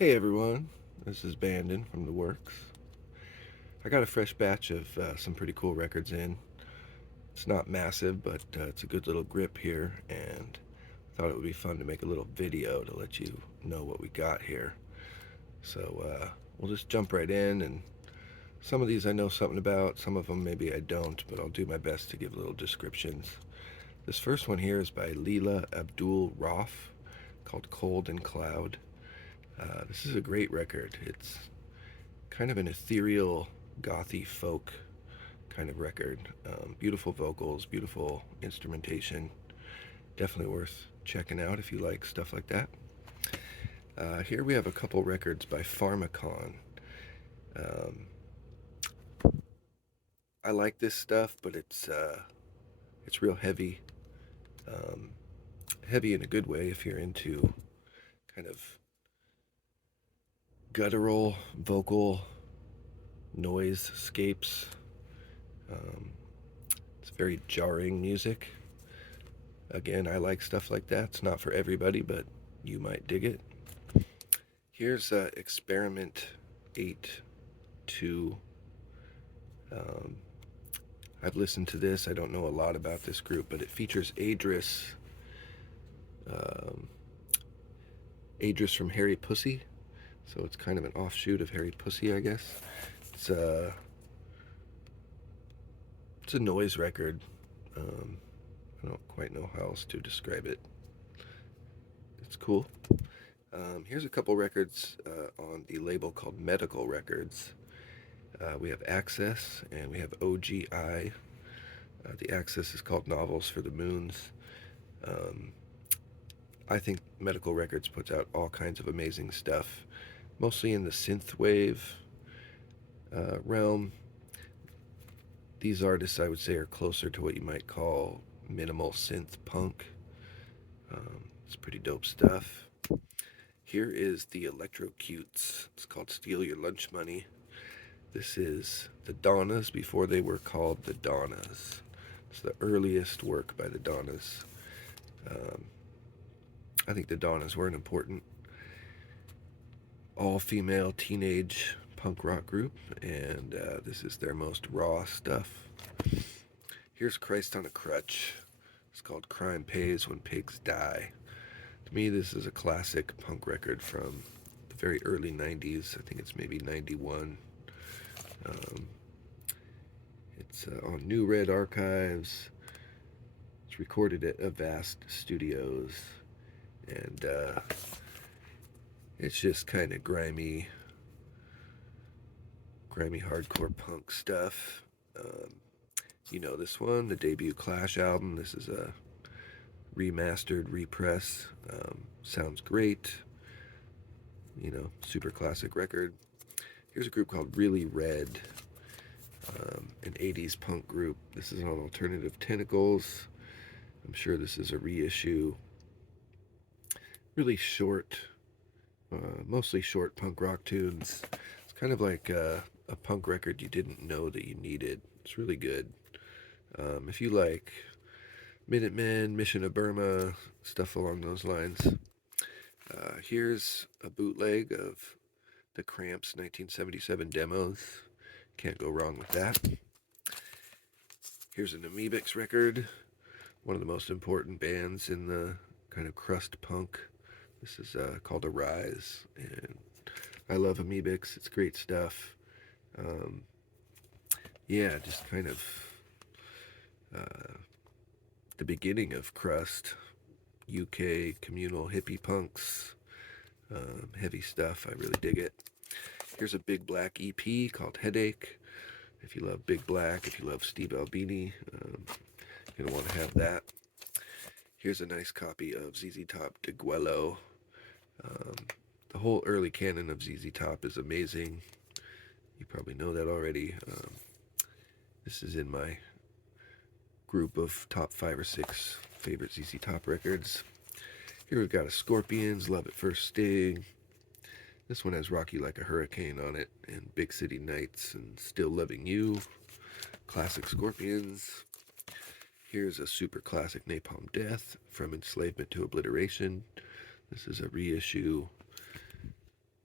Hey everyone, this is Bandon from the Works. I got a fresh batch of some pretty cool records in. It's not massive, but it's a good little grip here, and I thought it would be fun to make a little video to let you know what we got here. So we'll just jump right in, and some of these I know something about, some of them maybe I don't, but I'll do my best to give little descriptions. This first one here is by Leela Abdul Roff, called Cold and Cloud. This is a great record. It's kind of an ethereal, gothy folk kind of record. Beautiful vocals, beautiful instrumentation. Definitely worth checking out if you like stuff like that. Here we have a couple records by Pharmacon. Um, I like this stuff, but it's real heavy. Um, Heavy in a good way if you're into kind of guttural vocal noise scapes. Um, it's very jarring music. Again, I like stuff like that. It's not for everybody, but you might dig it. Here's Experiment 8 2. Um, I've listened to this. I don't know a lot about this group, but it features um, Adris from Harry Pussy. So it's kind of an offshoot of Harry Pussy, I guess. It's, uh, it's a noise record. Um, I don't quite know how else to describe it. It's cool. Here's a couple records on the label called Medical Records. We have Access and we have OGI. The Access is called Novels for the Moons. Um, I think Medical Records puts out all kinds of amazing stuff, mostly in the synthwave realm. These artists, I would say, are closer to what you might call minimal synth punk. It's pretty dope stuff. Here is the Electrocutes. It's called Steal Your Lunch Money. This is the Donnas before they were called the Donnas. It's the earliest work by the Donnas. Um, I think the Donnas were an important all-female teenage punk rock group, and this is their most raw stuff. Here's Christ on a Crutch. It's called Crime Pays When Pigs Die. To me, this is a classic punk record from the very early 90s. I think it's maybe 91. Um, it's on New Red Archives. It's recorded at Avast Studios. And it's just kind of grimy hardcore punk stuff. You know this one, the debut Clash album. This is a remastered repress. Sounds great. You know, super classic record. Here's a group called Really Red, an 80s punk group. This is on Alternative Tentacles. I'm sure this is a reissue. Really short, mostly short punk rock tunes. It's kind of like a punk record you didn't know that you needed. It's really good. If you like Minutemen, Mission of Burma, stuff along those lines. Here's a bootleg of the Cramps 1977 demos. Can't go wrong with that. Here's an Amoebix record, one of the most important bands in the kind of crust punk. This is called Arise, and I love Amoebix. It's great stuff. Um, yeah, just kind of uh, the beginning of crust, UK communal hippie punks, heavy stuff. I really dig it. Here's a Big Black EP called Headache. If you love Big Black, if you love Steve Albini, you're going to want to have that. Here's a nice copy of ZZ Top De Guello. The whole early canon of ZZ Top is amazing. You probably know that already. This is in my group of top 5 or 6 favorite ZZ Top records. Here we've got a Scorpions, Love at First Sting. This one has Rocky Like a Hurricane on it, and Big City Nights, and Still Loving You. Classic Scorpions. Here's a super classic Napalm Death, From Enslavement to Obliteration. This is a reissue.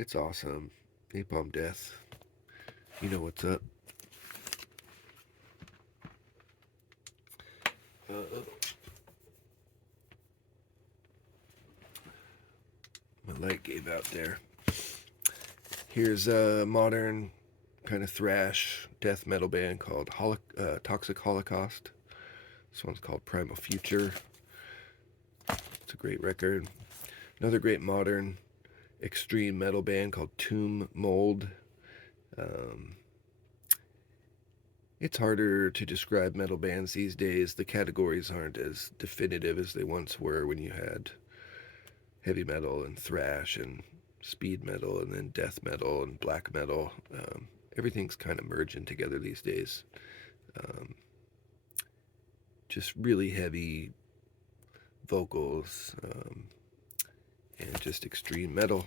It's awesome. Napalm Death. You know what's up. My light gave out there. Here's a modern kind of thrash death metal band called Toxic Holocaust. This one's called Primal Future. It's a great record. Another great modern extreme metal band called Tomb Mold. It's harder to describe metal bands these days. The categories aren't as definitive as they once were when you had heavy metal and thrash and speed metal and then death metal and black metal. Everything's kind of merging together these days. Just really heavy vocals and just extreme metal.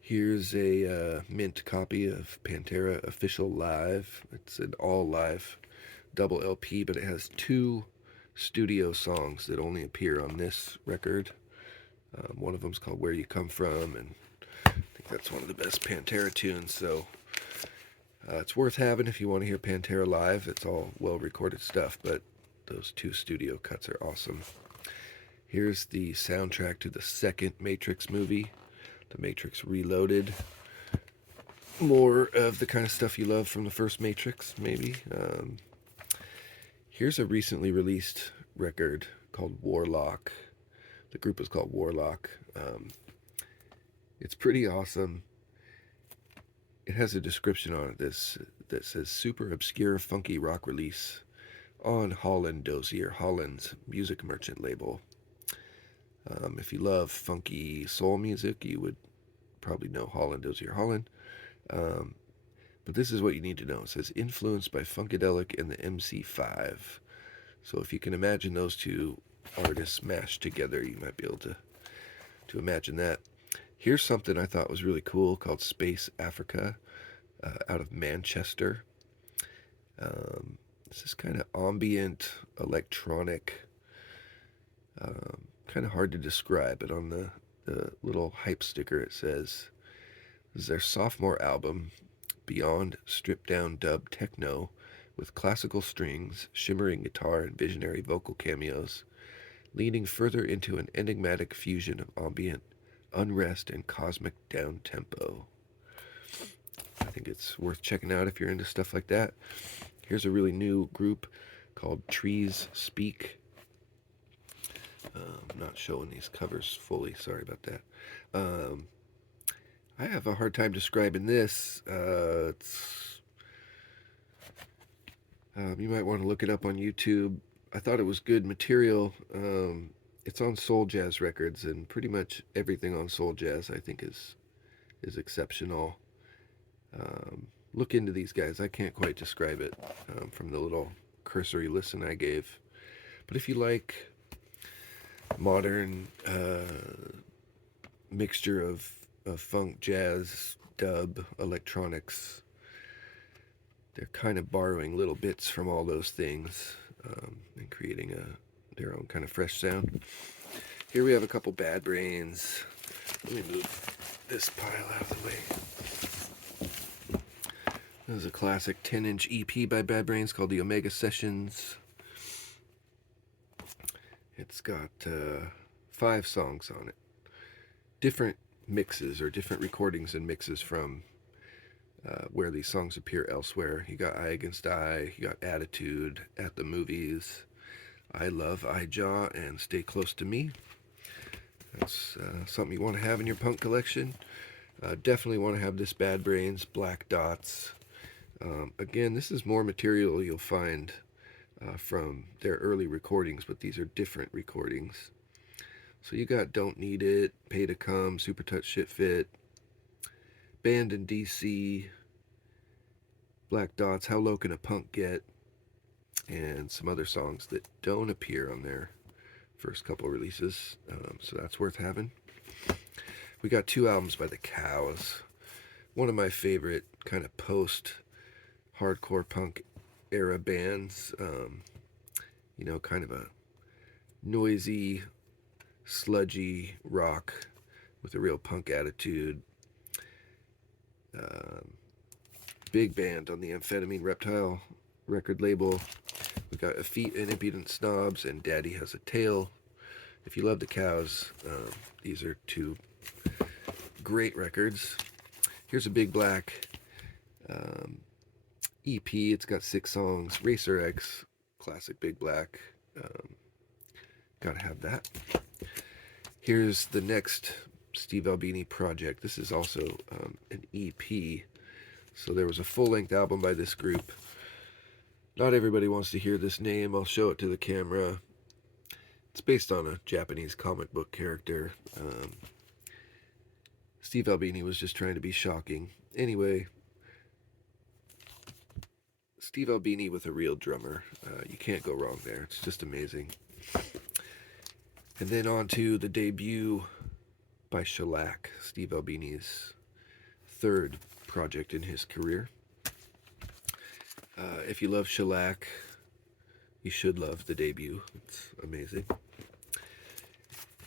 Here's a mint copy of Pantera Official Live. It's an all live double LP, but it has 2 studio songs that only appear on this record. One of them's called Where You Come From, and I think that's one of the best Pantera tunes, so it's worth having if you want to hear Pantera live. It's all well-recorded stuff, but those 2 studio cuts are awesome. Here's the soundtrack to the second Matrix movie, The Matrix Reloaded. More of the kind of stuff you love from the first Matrix, maybe. Here's a recently released record called Warlock. The group is called Warlock. It's pretty awesome. It has a description on it that says super obscure funky rock release on Holland Dozier, Holland's music merchant label. If you love funky soul music, you would probably know Holland Dozier Holland. But this is what you need to know. It says influenced by Funkadelic and the MC5. So if you can imagine those 2 artists mashed together, you might be able to imagine that. Here's something I thought was really cool called Space Africa out of Manchester. This is kind of ambient, electronic, kind of hard to describe, but on the little hype sticker it says, this is their sophomore album, beyond stripped-down dub techno with classical strings, shimmering guitar, and visionary vocal cameos, leaning further into an enigmatic fusion of ambient unrest and cosmic down-tempo. I think it's worth checking out if you're into stuff like that. Here's a really new group called Trees Speak. I'm not showing these covers fully, sorry about that. I have a hard time describing this. You might want to look it up on YouTube. I thought it was good material. It's on Soul Jazz Records, and pretty much everything on Soul Jazz I think is exceptional. Look into these guys. I can't quite describe it from the little cursory listen I gave. But if you like modern mixture of funk, jazz, dub, electronics, they're kind of borrowing little bits from all those things and creating their own kind of fresh sound. Here we have a couple Bad Brains. Let me move this pile out of the way. This is a classic 10-inch EP by Bad Brains called the Omega Sessions. It's got 5 songs on it. Different mixes or different recordings and mixes from where these songs appear elsewhere. You got Eye Against Eye, you got Attitude, At the Movies, I Love Ijaw, and Stay Close to Me. That's something you want to have in your punk collection. Definitely want to have this Bad Brains, Black Dots. Again, this is more material you'll find from their early recordings, but these are different recordings. So you got Don't Need It, Pay to Come, Super Touch Shit Fit, Band in DC, Black Dots, How Low Can a Punk Get, and some other songs that don't appear on their first couple releases, so that's worth having. We got 2 albums by The Cows, one of my favorite kind of post-hardcore punk era bands, kind of a noisy, sludgy rock with a real punk attitude. Um, Big band on the Amphetamine Reptile record label. We got Effete and Impudent Snobs and Daddy Has a Tail. If you love the Cows, these are two great records. Here's a Big Black EP. It's got 6 songs. Racer X, classic Big Black. Gotta have that. Here's the next Steve Albini project. This is also an EP. So there was a full-length album by this group. Not everybody wants to hear this name. I'll show it to the camera. It's based on a Japanese comic book character. Steve Albini was just trying to be shocking. Anyway, Steve Albini with a real drummer. You can't go wrong there. It's just amazing. And then on to the debut by Shellac, Steve Albini's third project in his career. If you love Shellac, you should love the debut. It's amazing.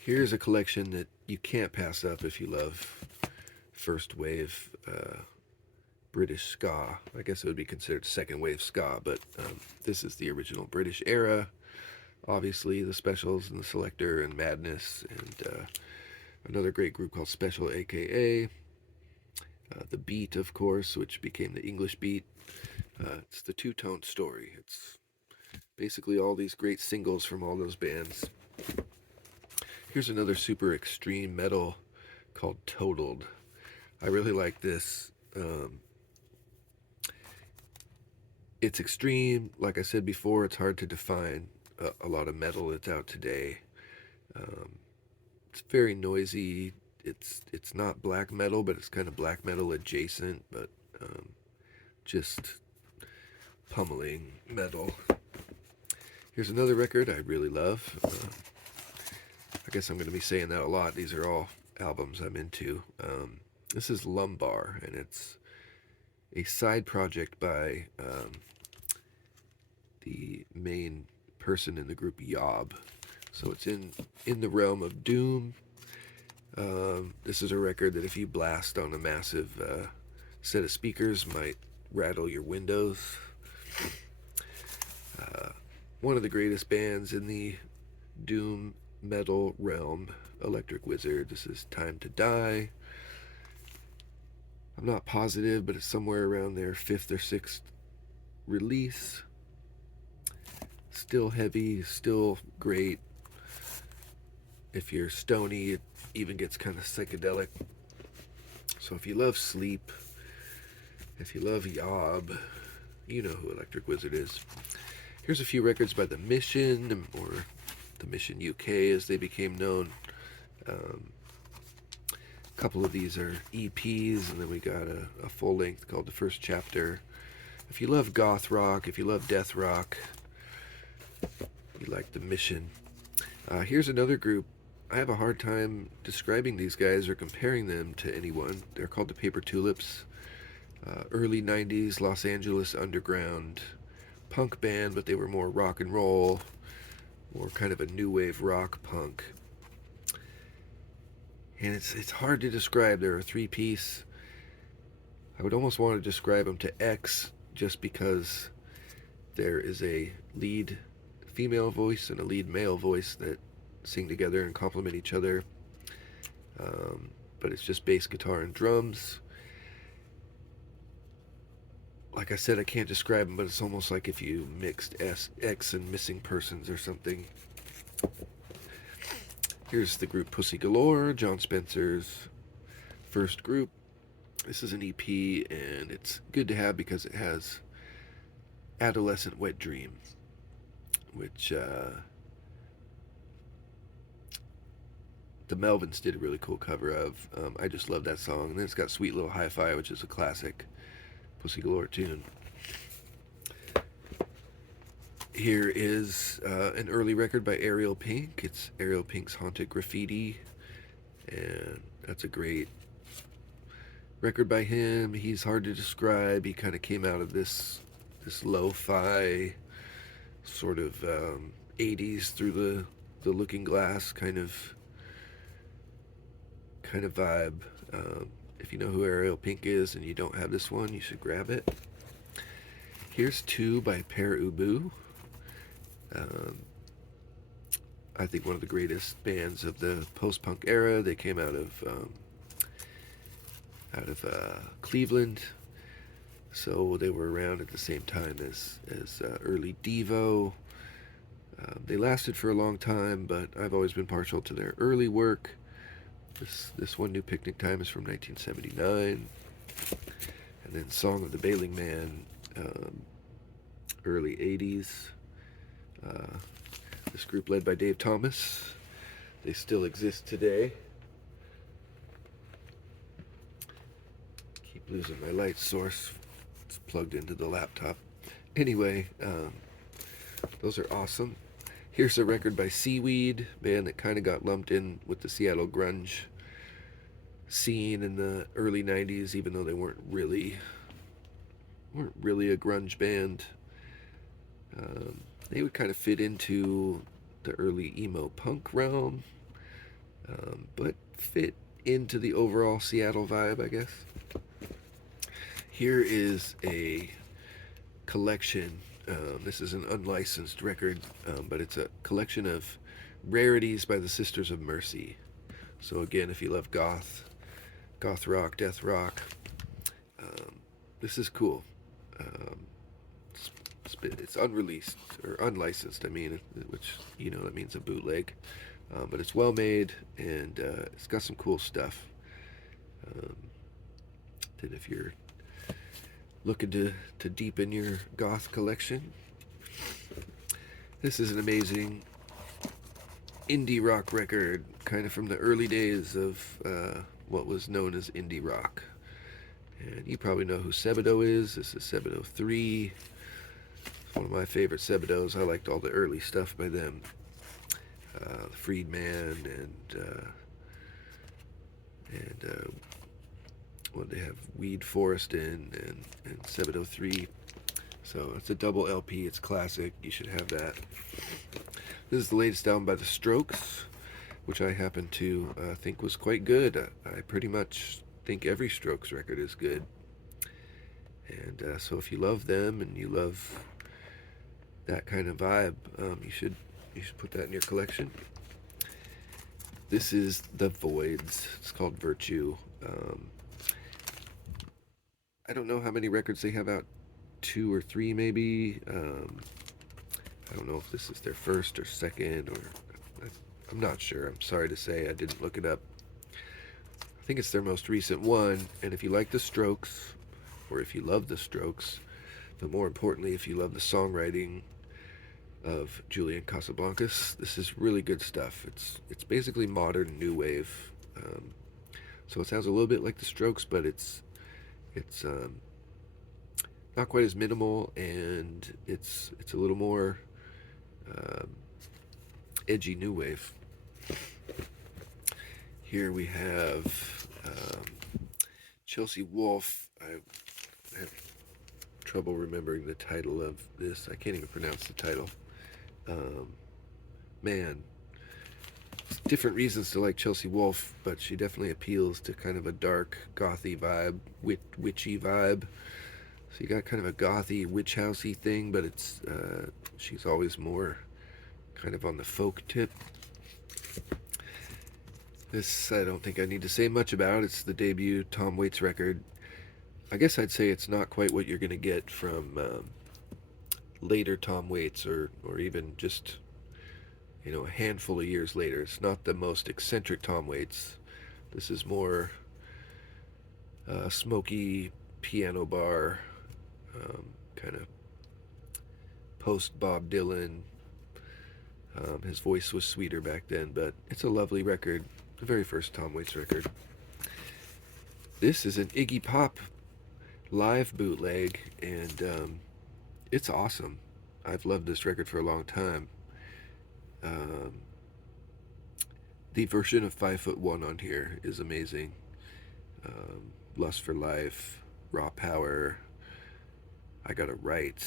Here's a collection that you can't pass up if you love first wave British ska. I guess it would be considered second wave ska, but this is the original British era. Obviously, the Specials and the Selector and Madness, and another great group called Special, aka the Beat, of course, which became the English Beat. It's the two-tone story. It's basically all these great singles from all those bands. Here's another super extreme metal called Totaled. I really like this. It's extreme. Like I said before, it's hard to define a lot of metal that's out today. It's very noisy. It's not black metal, but it's kind of black metal adjacent, but just pummeling metal. Here's another record I really love. I guess I'm going to be saying that a lot. These are all albums I'm into. This is Lumbar, and it's a side project by the main person in the group, Yob. So it's in the realm of doom. This is a record that if you blast on a massive set of speakers might rattle your windows. One of the greatest bands in the doom metal realm, Electric Wizard. This is Time to Die. I'm not positive, but it's somewhere around their 5th or 6th release. Still heavy, still great. If you're stony, it even gets kind of psychedelic. So if you love Sleep, if you love Yob, you know who Electric Wizard is. Here's a few records by The Mission, or The Mission UK as they became known. A couple of these are EPs, and then we got a full length called The First Chapter. If you love goth rock, if you love death rock, you like The Mission. Here's another group. I have a hard time describing these guys or comparing them to anyone. They're called the Paper Tulips. Early 90s Los Angeles underground punk band, but they were more rock and roll, more kind of a new wave rock punk. And it's hard to describe. They're a 3-piece. I would almost want to describe them to X, just because there is a lead female voice and a lead male voice that sing together and complement each other. But it's just bass, guitar, and drums. Like I said, I can't describe them, but it's almost like if you mixed X and Missing Persons or something. Here's the group Pussy Galore, John Spencer's first group. This is an EP, and it's good to have because it has Adolescent Wet Dream, which the Melvins did a really cool cover of. I just love that song. And then it's got Sweet Little Hi-Fi, which is a classic Pussy Galore tune. Here is an early record by Ariel Pink. It's Ariel Pink's Haunted Graffiti, and that's a great record by him. He's hard to describe. He kind of came out of this lo-fi sort of 80s through the looking glass kind of vibe. If you know who Ariel Pink is and you don't have this one, you should grab it. Here's Two by Pere Ubu. I think one of the greatest bands of the post-punk era. They came out of Cleveland, so they were around at the same time as early Devo. They lasted for a long time, but I've always been partial to their early work. This one, New Picnic Time, is from 1979, and then Song of the Bailing Man, early 80s. This group led by Dave Thomas. They still exist today. Keep losing my light source. It's plugged into the laptop. Anyway, those are awesome. Here's a record by Seaweed, band that kind of got lumped in with the Seattle grunge scene in the early 90s, even though they weren't really a grunge band. They would kind of fit into the early emo punk realm, but fit into the overall Seattle vibe, I guess. Here is a collection. This is an unlicensed record, but it's a collection of rarities by the Sisters of Mercy. So again, if you love goth rock, death rock, this is cool. It's unreleased, or unlicensed, I mean, which, you know, that means a bootleg. But it's well made, and it's got some cool stuff. Then if you're looking to deepen your goth collection, this is an amazing indie rock record, kind of from the early days of what was known as indie rock. And you probably know who Sebadoh is. This is Sebadoh 3. It's one of my favorite Sebadohs. I liked all the early stuff by them. Freedman and well, they have Weed Forest and Sebadoh 3. So it's a double LP. It's classic. You should have that. This is the latest album by The Strokes, which I happen to think was quite good. I pretty much think every Strokes record is good. And so if you love them and you love that kind of vibe, you should put that in your collection. This is The Voids. It's called Virtue. I don't know how many records they have out, 2 or 3 maybe. I don't know if this is their first or second, or I'm not sure. I'm sorry to say, I didn't look it up. I think it's their most recent one, and if you like The Strokes, or if you love The Strokes, but more importantly, if you love the songwriting of Julian Casablancas, this is really good stuff. It's basically modern new wave. So it sounds a little bit like The Strokes, but it's not quite as minimal, and it's a little more edgy new wave. Here we have Chelsea Wolfe. I have trouble remembering the title of this. I can't even pronounce the title. Man, different reasons to like Chelsea Wolfe, but she definitely appeals to kind of a dark, gothy vibe, witchy vibe. So you got kind of a gothy, witch housey thing, but it's she's always more kind of on the folk tip. This I don't think I need to say much about. It's the debut Tom Waits record. I guess I'd say it's not quite what you're going to get from later Tom Waits, or even just, you know, a handful of years later. It's not the most eccentric Tom Waits. This is more smoky piano bar, kind of post Bob Dylan. His voice was sweeter back then, but it's a lovely record. The very first Tom Waits record. This is an Iggy Pop live bootleg, and it's awesome. I've loved this record for a long time. The version of 5'1" on here is amazing. Lust for Life, Raw Power, I Got It Right.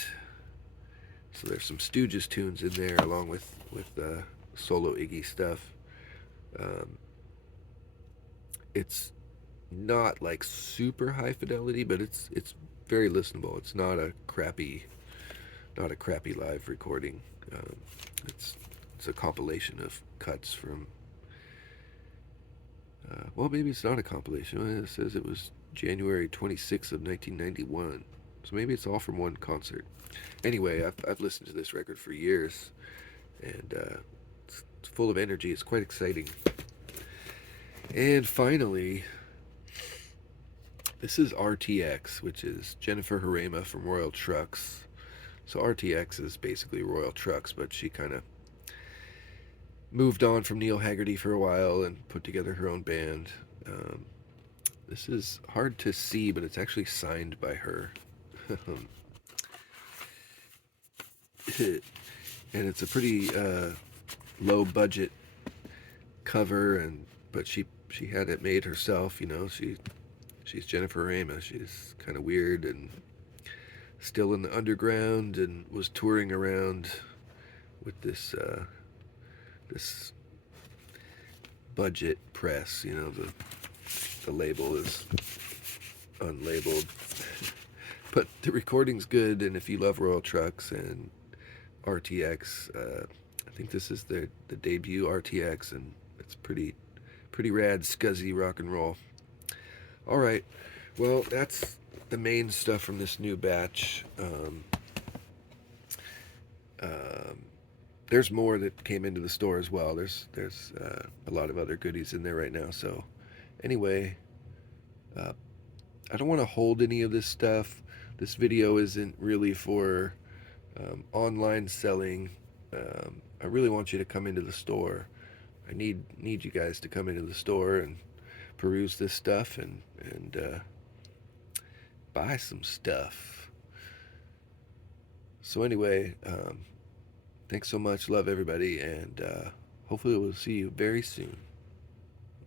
So there's some Stooges tunes in there, along with solo Iggy stuff. It's not like super high fidelity, but it's very listenable. It's not a crappy live recording. Um, it's it's a compilation of cuts from. Well, maybe it's not a compilation. It says it was January 26th of 1991, so maybe it's all from one concert. Anyway, I've listened to this record for years, and it's full of energy. It's quite exciting. And finally, this is RTX, which is Jennifer Harema from Royal Trucks. So RTX is basically Royal Trucks, but she kind of moved on from Neil Haggerty for a while and put together her own band. Um, this is hard to see, but it's actually signed by her. And it's a pretty low budget cover, and but she had it made herself. You know, she's Jennifer Ramos. She's kind of weird and still in the underground, and was touring around with this budget press. You know, the label is unlabeled, but the recording's good. And if you love Royal Trucks and RTX, I think this is the debut RTX, and it's pretty rad, scuzzy rock and roll. All right, well, that's the main stuff from this new batch. Um, there's more that came into the store as well. There's a lot of other goodies in there right now. So anyway, uh, I don't want to hold any of this stuff. This video isn't really for online selling. I really want you to come into the store. I need you guys to come into the store and peruse this stuff and buy some stuff. So anyway, thanks so much. Love everybody, and hopefully we'll see you very soon.